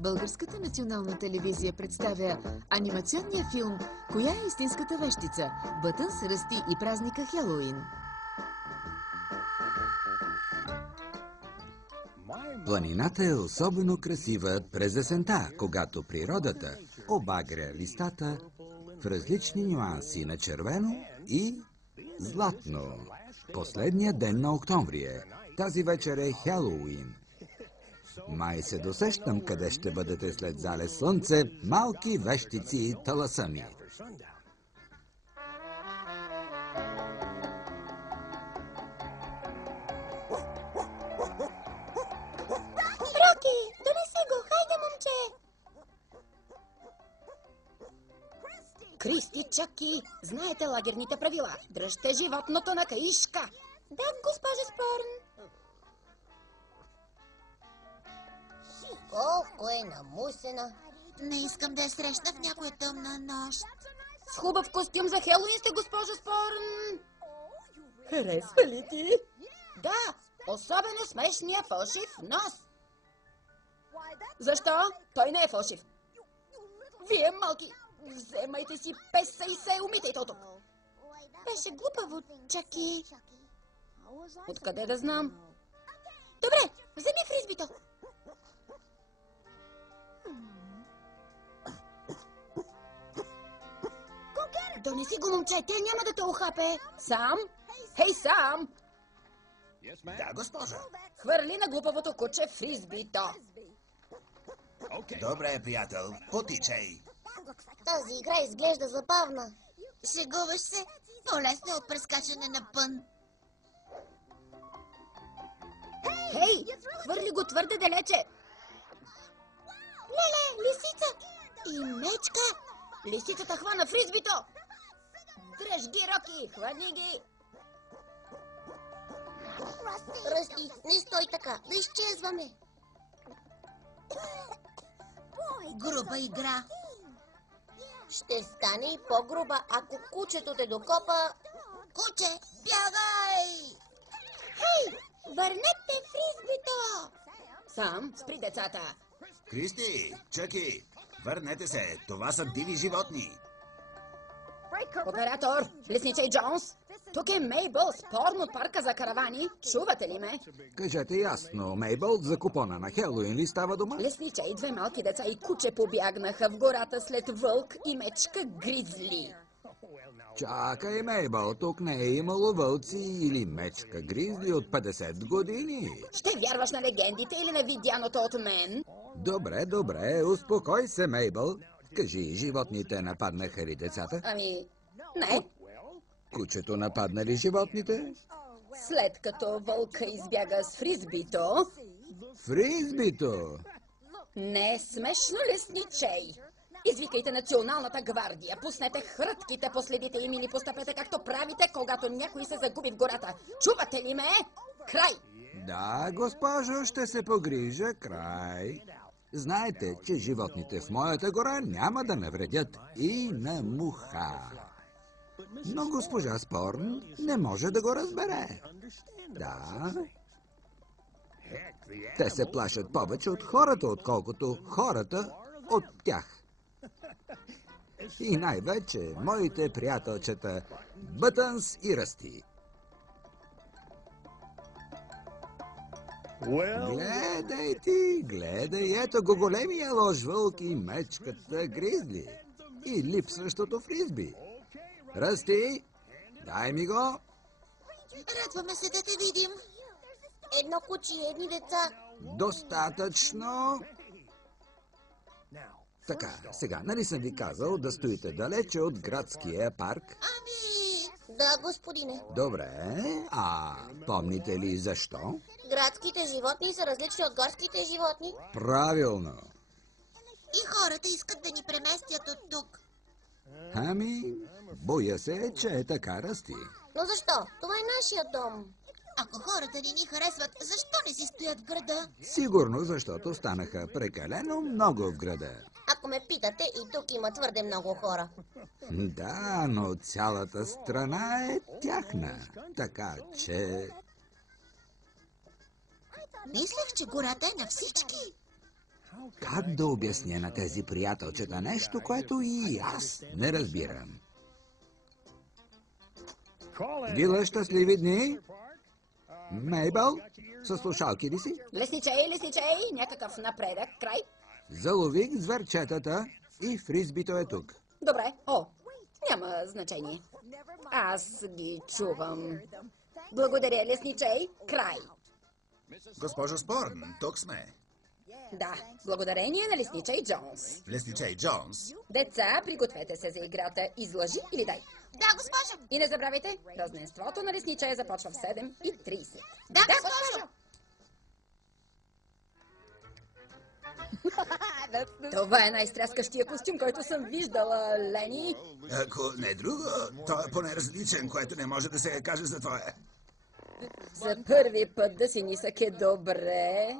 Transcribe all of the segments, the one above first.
Българската национална телевизия представя анимационния филм "Коя е истинската вещица? Бътънс, Ръсти и празника Хелоуин". Планината е особено красива през есента, когато природата обагря листата в различни нюанси на червено и златно. Последният ден на октомври е. Тази вечер е Хелоуин. Май се досещам къде ще бъдете след залез слънце, малки вещици и таласъми. Роки, донеси го, хайде, момче! Кристи, Чаки, знаете лагерните правила. Дръжте животното на каишка. Да, госпожа Спорн. Колко е намусена. Не искам да я срещна в някоя тъмна нощ. С хубав костюм за Хелоуин сте, госпожо Спорн. Харесва ли ти? Да, особено смешния фалшив нос. Защо? Той не е фалшив. Вие, малки, вземайте си песа и се умитайте от тук. Беше глупаво, Чаки. Откъде да знам? Добре, вземи фризбито. Донеси го, момче, тя няма да те ухапе. Сам? Хей, Сам! Да, госпожа. Хвърли на глупавото куче фризбито. Добре, приятел, потичай. Тази игра изглежда забавна. Шегуваш се? По-лесно от прескачане на пън. Хей, хвърли го твърде далече. Леле, лисица! И мечка. Лисицата хвана фризбито. Дръж ги, Роки, хвани ги. Ръсти, не стой така, да изчезваме. Груба игра. Ще стане и по-груба, ако кучето те докопа. Куче, бягай! Хей, върнете фризбито! Сам, спри децата. Кристи, Чаки, върнете се, това са диви животни. Оператор, лесничей Джонс. Тук е Мейбъл, Спорн от парка за каравани. Чувате ли ме? Кажете ясно, Мейбъл, за купона на Хелоуин ли става дума? Лесничей, две малки деца и куче побягнаха в гората след вълк и мечка Гризли. Чакай, Мейбъл, тук не е имало вълци или мечка гризли от 50 години. Ще вярваш на легендите или на видяното от мен? Добре, добре, успокой се, Мейбъл. Кажи, животните нападнаха ли децата? Ами, не. Кучето нападна ли животните? След като вълка избяга с фризбито... Фризбито! Не е смешно, лесничей. Извикайте националната гвардия, пуснете хрътките по следите им или постъпете както правите, когато някой се загуби в гората. Чувате ли ме? Край! Да, госпожо, ще се погрижа. Край. Знаете, че животните в моята гора няма да навредят и на муха. Но госпожа Спорн не може да го разбере. Да. Те се плашат повече от хората, отколкото хората от тях. И най-вече моите приятелчета Бътънс и Ръсти. Гледай ти, гледай, ето го големия лош вълк и мечката Гризли. И липсващото фризби. Ръсти, дай ми го. Радваме се да те видим. Едно куче и едни деца. Достатъчно. Така, сега, нали съм ви казал да стоите далече от градския парк? Ами... Да, господине. Добре, а помните ли защо? Градските животни са различни от горските животни. Правилно. И хората искат да ни преместят от тук. Ами, боя се, че е така, Ръсти. Но защо? Това е нашия дом. Ако хората не ни харесват, защо не си стоят в града? Сигурно, защото станаха прекалено много в града. Ако ме питате, и тук има твърде много хора. Да, но цялата страна е тяхна. Така че... Мислех, че гората е на всички. Как да обясня на тези приятелчета нещо, което и аз не разбирам? Вила, щастливи дни! Мейбъл, със слушалки ли си? Лесничей, някакъв напредък, край. Залових зверчетата и фризбито е тук. Добре, няма значение. Аз ги чувам. Благодаря, лесничей, край. Госпожо Спорн, тук сме. Да, благодарение на лесничей Джонс. Лесничей Джонс. Деца, пригответе се за играта Излъжи или дай. Да, госпожо. И не забравяйте, празненството на лесничея започва в 7:30. Да, госпожо. Това е най-стряскащия костюм, който съм виждала, Лени. Ако не друго, той е поне различен, което не може да се каже за твоя. За първи път да си нисък е добре.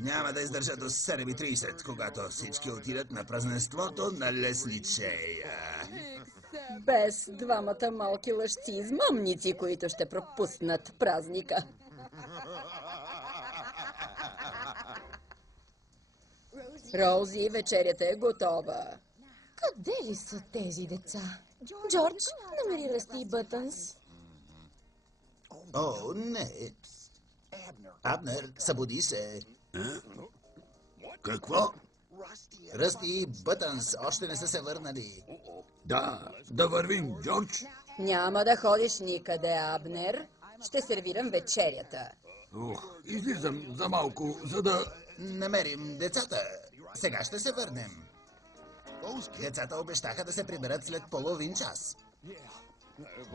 Няма да издържа до 7:30, когато всички отидат на празненството на лесничея. Без двамата малки лъжци измамници, които ще пропуснат празника. Роузи, вечерята е готова. Къде ли са тези деца? Джордж, намери Ръсти и Бътънс. О, не. Абнер, събуди се. Какво? Ръсти и Бътънс още не са се върнали. Да вървим, Джордж. Няма да ходиш никъде, Абнер. Ще сервирам вечерята. Излизам за малко, за да... Намерим децата. Сега ще се върнем. Децата обещаха да се приберат след половин час.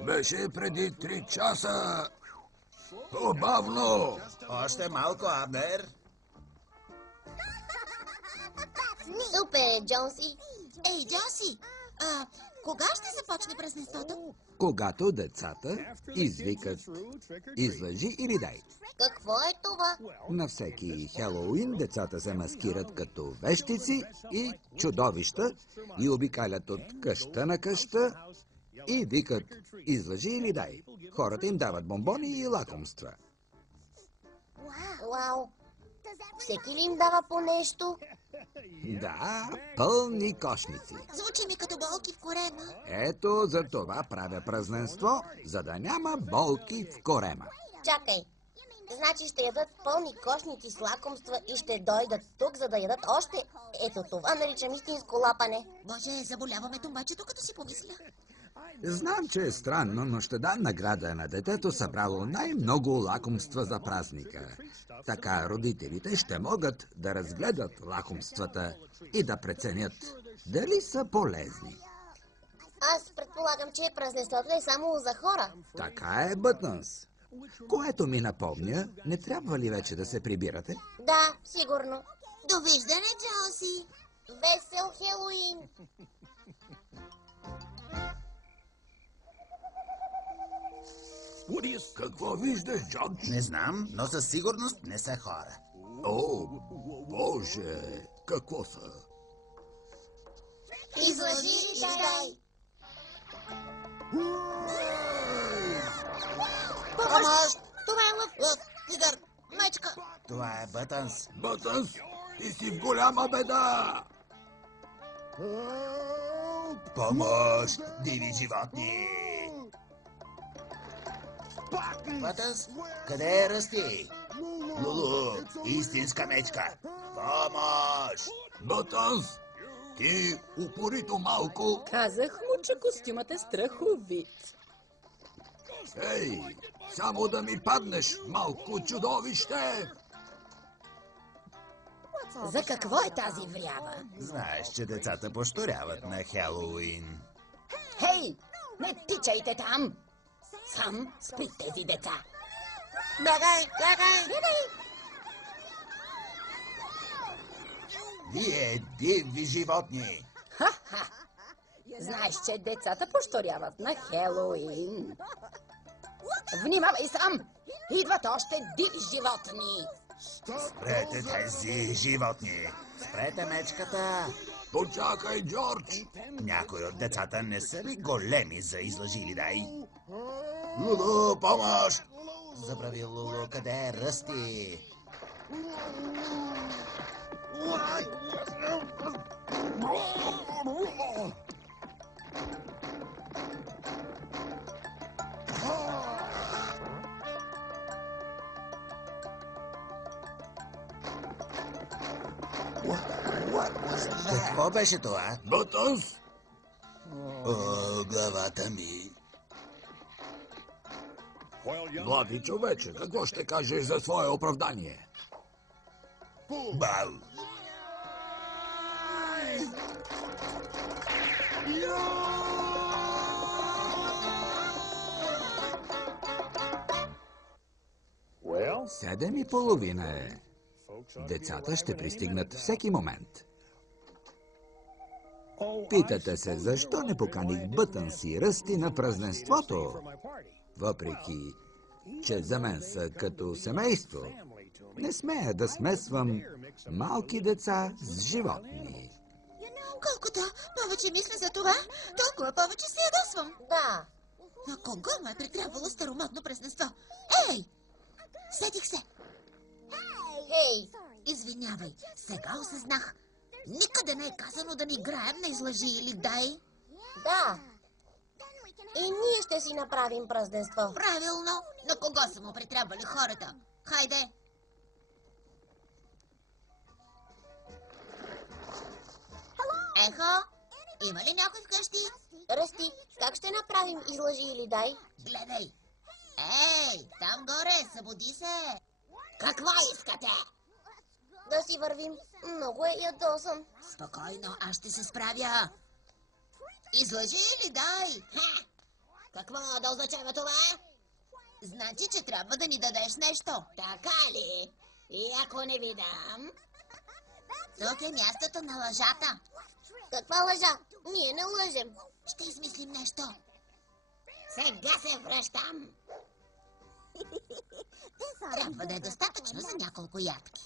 Беше преди 3 часа. По-бавно. Още малко, Абнер. Супер, Джонси. Ей, Джоси, кога ще започне празненството? Когато децата извикат излъжи или дай. Какво е това? На всеки Хелоуин децата се маскират като вещици и чудовища и обикалят от къща на къща и викат излъжи или дай. Хората им дават бомбони и лакомства. Вау! Всеки ли им дава по нещо? Да, пълни кошници. Звучи ми като болки в корема. Ето за това правя празненство, за да няма болки в корема. Чакай. Значи ще ядат пълни кошници с лакомства и ще дойдат тук, за да ядат още. Ето това наричам истинско лапане. Боже, заболяваме тумбачето, като си помисля. Знам, че е странно, но ще дам награда на детето, събрало най-много лакомства за празника. Така родителите ще могат да разгледат лакомствата и да преценят дали са полезни. Аз предполагам, че празненството е само за хора. Така е, Бътънс. Което ми напомня, не трябва ли вече да се прибирате? Да, сигурно. Довиждане, Джоси. Весел Хелоуин! Какво виждаш, Джордж? Не знам, но със сигурност не са хора. О, Боже, какво са? Излъжи и дай! Помощ! Това е лъв, тигър, мечка. Това е Бътънс. Бътънс, ти си в голяма беда! Помощ! Диви животни! Бътънс, къде е Ръсти? Лулу, истинска мечка! Помощ! Бътънс, ти упорито малко... Казах му, че костюмът е страховит. Ей, само да ми паднеш, малко чудовище! За какво е тази врява? Знаеш, че децата пошторяват на Хелоуин. Хей, не тичайте там! Сам спри тези деца. Бягай! Вие диви животни! Знаеш, че децата пошторяват на Хелоуин. Внимавай сам! Идват още диви животни! Спрете тези животни! Спрете мечката! Почакай, Джордж! Някои от децата не са ли големи за излъжи или дай? Лулу, помощ! Забрави Лулу, къде е Ръсти? Какво беше това? Бътънс! О, главата ми. Млади човече, какво ще кажеш за свое оправдание? Бал! Седем и половина е. Децата ще пристигнат всеки момент. Питате се, защо не поканих Бътънс и Ръсти на празненството? Въпреки, че за мен са като семейство, не смея да смесвам малки деца с животни. Колкото повече мисля за това, толкова повече се ядосвам. Да. На кого ме е притрябвало старомодно празненство? Ей! Сетих се! Хей! Извинявай, сега осъзнах. Никъде не е казано да ни играем на излъжи или дай. Да. И ние ще си направим празненство. Правилно. На кого са му притрябвали хората? Хайде! Ехо, има ли някой вкъщи? Ръсти, как ще направим излъжи или дай? Гледай! Ей, там горе, събуди се! Какво искате? Да си вървим. Много е ядосан. Спокойно, аз ще се справя. Излъжи или дай? Ха! Какво да означава това? Значи, че трябва да ни дадеш нещо. Така ли? И ако не ви дам? Тук е мястото на лъжата. Каква лъжа? Ние не лъжем. Ще измислим нещо. Сега се връщам. Трябва да е достатъчно за няколко ядки.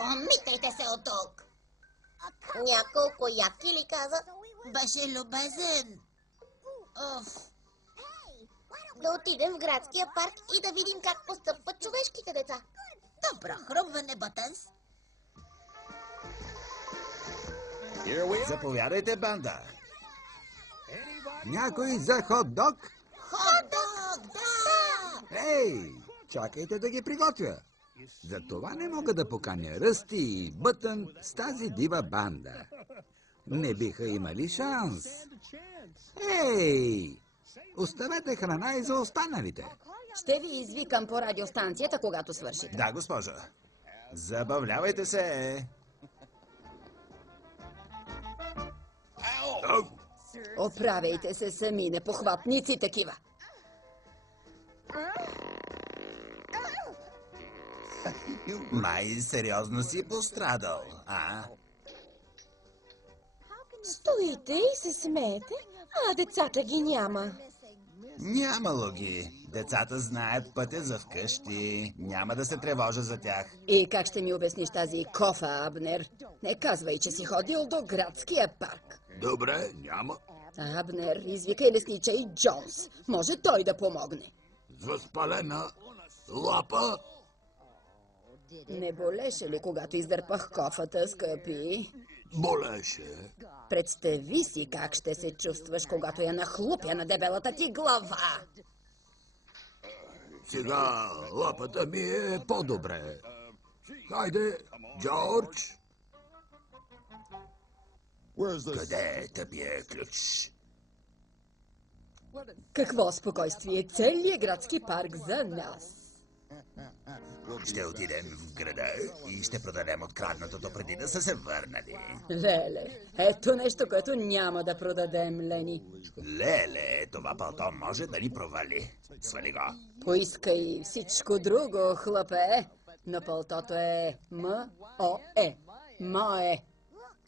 Омитайте се от тук. Няколко ядки ли каза? Беше любезен. Оф. Да отидем в градския парк и да видим как постъпват човешките деца. Добро хрумване, Бътънс. Заповядайте, банда. Някой за хот-дог? Хот-дог, да! Ей, чакайте да ги приготвя. За това не мога да поканя Ръсти и Бътън с тази дива банда. Не биха имали шанс. Ей, оставете храна и за останалите. Ще ви извикам по радиостанцията, когато свършите. Да, госпожо. Забавлявайте се. Оправяйте се сами, непохватници такива. Май сериозно си пострадал, а? Стоите и се смеете, а децата ги няма. Нямало ги. Децата знаят пътя за вкъщи. Няма да се тревожа за тях. И как ще ми обясниш тази кофа, Абнер? Не казвай, че си ходил до градския парк. Добре, няма. Абнер, извикай лесничей Джонс. Може той да помогне. Възпалена лапа. Не болеше ли, когато издърпах кофата, скъпи? Болеше. Представи си как ще се чувстваш, когато я нахлупя на дебелата ти глава. Сега лапата ми е по-добре. Хайде, Джордж. Къде е тъпия ключ? Какво спокойствие, целият градски парк за нас. Ще отидем в града и ще продадем откраднатото преди да са се върнали. Леле, ето нещо, което няма да продадем, Лени. Леле, това пълто може да ни провали. Свали го. Поискай всичко друго, хлапе. Но пълтото е М-О-Е. Мое.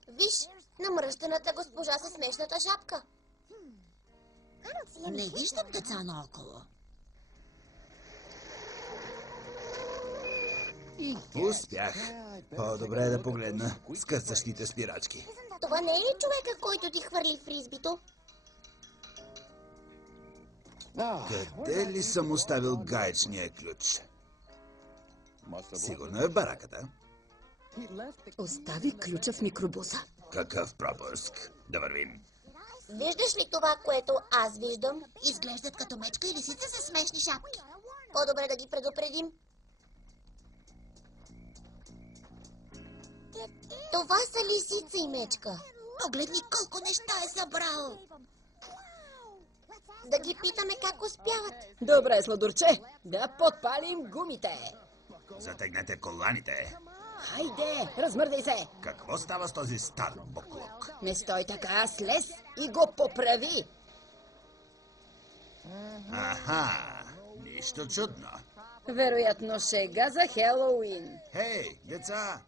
Виж, намръщената госпожа със смешната шапка. Не виждам деца наоколо. Успях. По-добре да погледна скъсащите спирачки. Това не е ли човека, който ти хвърли фризбито? Къде ли съм оставил гаечния ключ? Сигурно е в бараката. Остави ключа в микробуса. Какъв пропуск. Да вървим. Виждаш ли това, което аз виждам? Изглеждат като мечка и лисица със смешни шапки. По-добре да ги предупредим. Това са лисица и мечка. Погледни колко неща е събрал. Да ги питаме как успяват. Добре, сладурче, да подпалим гумите. Затегнете коланите. Хайде, размърдай се. Какво става с този стар буклук? Не стой така, слез и го поправи. Аха, нищо чудно. Вероятно шега за Хелоуин. Хей, деца,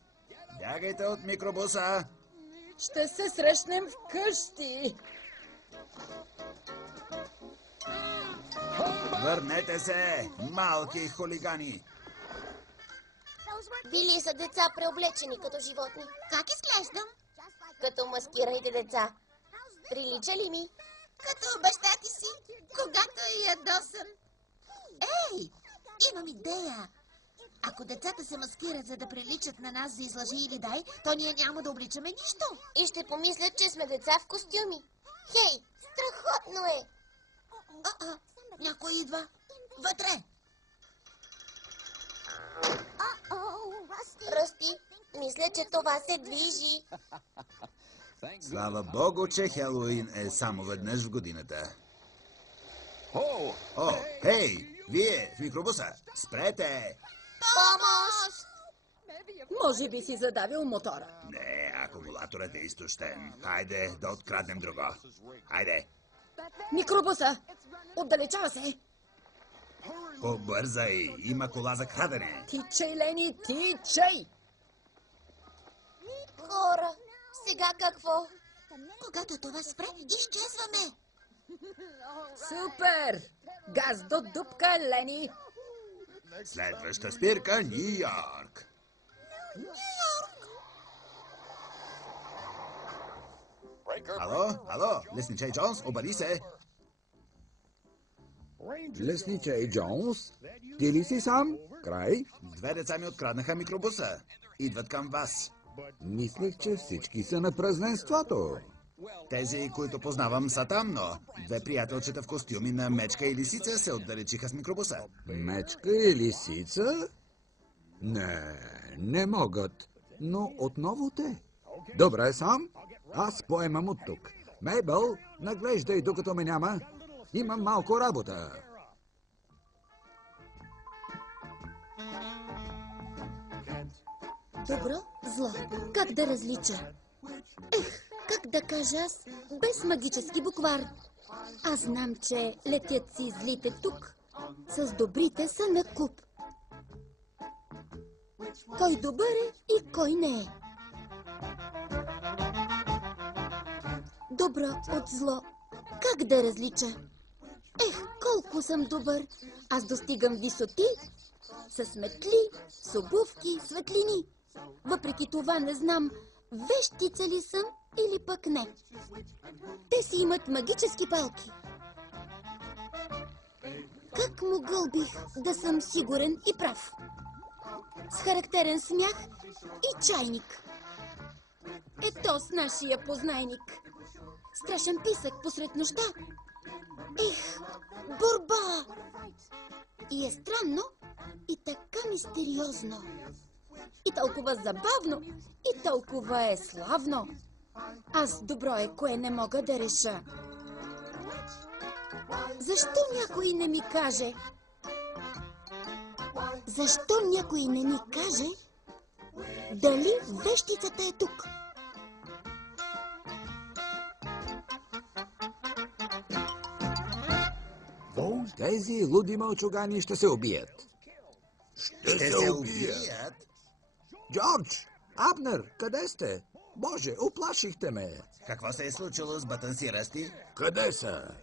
бягайте от микробуса. Ще се срещнем вкъщи. Върнете се, малки хулигани. Били са деца преоблечени като животни. Как изглеждам? Като маскираните деца. Прилича ли ми? Като баща ти си, когато е ядосан. Ей, имам идея. Ако децата се маскират, за да приличат на нас за излъжи или дай, то ние няма да обличаме нищо. И ще помислят, че сме деца в костюми. Хей, страхотно е! Някой идва. Вътре. Ръсти, мисля, че това се движи. Слава Богу, че Хелоуин е само веднъж в годината. О, хей, вие в микробуса, спрете! Помощ! Може би си задавил мотора. Не, акумулаторът е изтощен. Хайде да откраднем друго. Хайде, Микробуса! Отдалечава се! побързай, има кола за крадене. Тичай, Лени, тичай! Хора, сега какво? Когато това спре, изчезваме. Супер! Газ до дупка, Лени! Следваща спирка, Ню Йорк. Ало, лесничей Джонс, обади се. Лесничей Джонс, ти ли си сам? Край? Две деца ми откраднаха микробуса. Идват към вас. Мислех, че всички са на празненството. Тези, които познавам, са там, но две приятелчета в костюми на мечка и лисица се отдалечиха с микробуса. Мечка и лисица? Не могат. Но отново те. Добре, сам. Аз поемам от тук. Мейбъл, наглеждай, докато ме няма. Имам малко работа. Добро, зло. Как да различа? Как да кажа аз, без магически буквар? Аз знам, че летят си злите тук, с добрите са на куп. Кой добър е и кой не е. Добро от зло. Как да различа? Колко съм добър. Аз достигам висоти, с метли, с обувки, светлини. Въпреки това не знам, вещица ли съм или пък не. Те си имат магически палки. Как могъл бих да съм сигурен и прав? С характерен смях и чайник. Ето с нашия познайник. Страшен писък посред нощта. Борба! И е странно, и така мистериозно. И толкова забавно, и толкова е славно. Аз добро е, кое не мога да реша. Защо някой не ми каже? Защо някой не ми каже дали вещицата е тук? Тези луди мълчугани ще се убият. Ще се убият? Джордж! Абнер, къде сте? Боже, уплашихте ме. Какво се е случило с Бътън си, Ръсти? Къде са?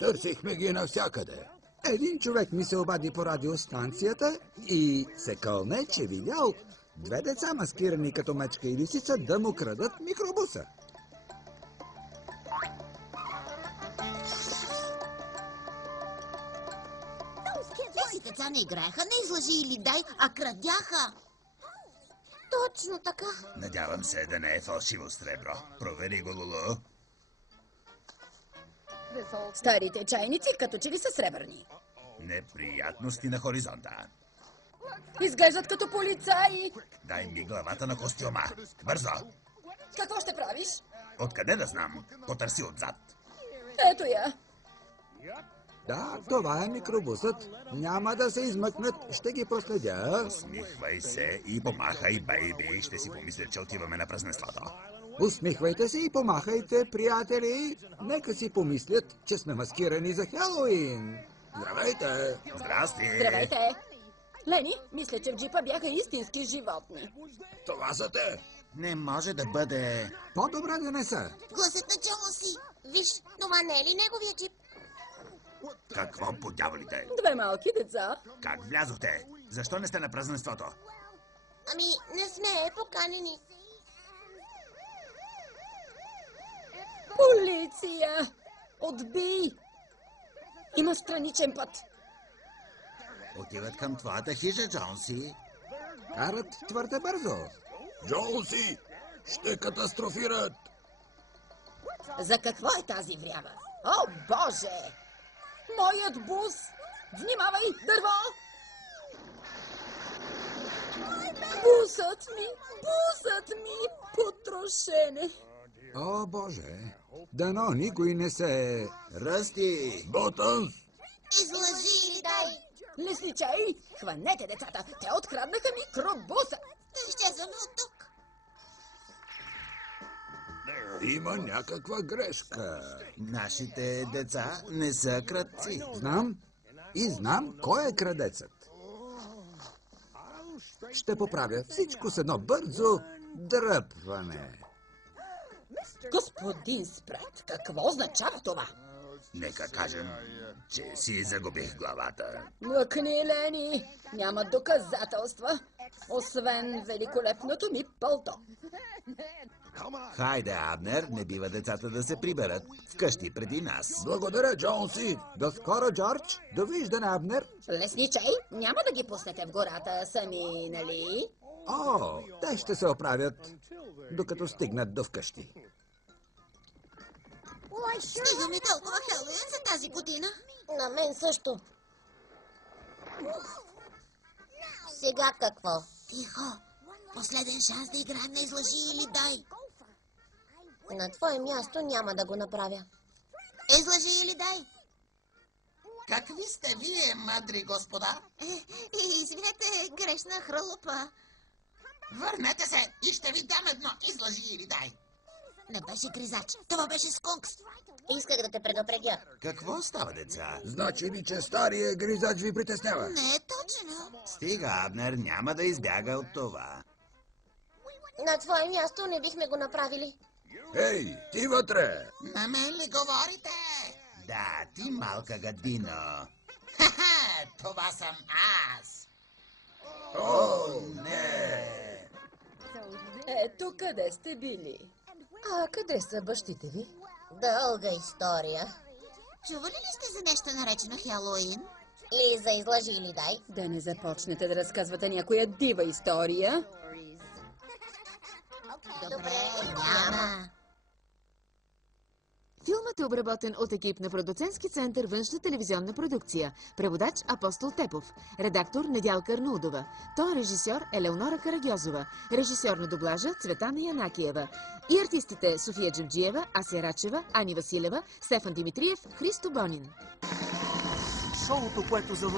Търсихме ги навсякъде. Един човек ми се обади по радиостанцията и се кълне, че видял две деца маскирани като мечка и лисица да му крадат микробуса. Тези деца не играеха, не излъжи или дай, а крадяха. Точно така. Надявам се да не е фалшиво сребро. Провери го, Лулу. Старите чайници като че ли са сребърни. Неприятности на хоризонта. Изглеждат като полицаи. Дай ми главата на костюма. Бързо! Какво ще правиш? Откъде да знам? Потърси отзад. Ето я. Да, това е микробусът. Няма да се измъкнат, ще ги проследя. Усмихвай се и помахай, бейби. Ще си помисля, че отиваме на празненството. Усмихвайте се и помахайте, приятели. Нека си помислят, че сме маскирани за Хелоуин. Здравейте! Здрасти! Здравейте. Лени, мисля, че в джипа бяха истински животни. Това са те! Не може да бъде... По-добре да не са. Гласът на Джонси. Виж, това не е ли неговия джип? Какво по дяволите? Две малки деца. Как влязохте? Защо не сте на празненството? Ами, не сме поканени. Полиция! Отбий! Има страничен път. Отиват към твоята хижа, Джонси. Карат твърде бързо. Джонси! Ще катастрофират! За какво е тази врява? О, Боже! Моят бус! Внимавай, дърво! Бусът ми, потрошене. О, Боже! Дано никой не се... Ръсти! Ботънс! Излъжи или дай. Лесничай, хванете децата! Те откраднаха микробуса! Да изчезваме от тук. Има някаква грешка. Нашите деца не са крадци. Знам и знам кой е крадецът. Ще поправя всичко с едно бързо дръпване. Господин Спрат, какво означава това? Нека кажем, че си загубих главата. Млъкни, Лени! Няма доказателства, освен великолепното ми пълто. Хайде, Абнер, не бива децата да се приберат вкъщи преди нас. Благодаря, Джонси! До скоро, Джордж. Довиждане, Абнер. Лесничай, няма да ги пуснете в гората сами, нали? О, те ще се оправят, докато стигнат до вкъщи. Стига ми толкова Хелоуин за тази година. На мен също. Сега какво? Тихо. Последен шанс да играем на излъжи или дай. На твое място няма да го направя. Излъжи или дай. Какви сте вие, мъдри господа? Извинете, грешна хралупа. Върнете се и ще ви дам едно излъжи или дай. Не беше гризач, това беше скункс. Исках да те предупредя. Какво става, деца? Значи ли, че стария гризач ви притеснява? Не е точно. Стига, Абнер, няма да избяга от това. На твое място не бихме го направили. Ей, ти вътре! На мен ли говорите? Да, ти малка гадина. Ха-ха, това съм аз. О, не! Ето къде сте били. А къде са бащите ви? Дълга история. Чували ли сте за нещо наречено Хелоуин? Или за излъжи или дай. Да не започнете да разказвате някоя дива история. Добре, няма. Филмът е обработен от екип на продуцентски център Външна телевизионна продукция. Преводач Апостол Тепов. Редактор Недялка Арнаудова. Той режисьор Елеонора Карагьозова. Режисьор на дублажа Цветана Янакиева. И артистите София Джевджиева, Ася Рачева, Ани Василева, Стефан Димитриев, Христо Бонин. Шоуто, което завърши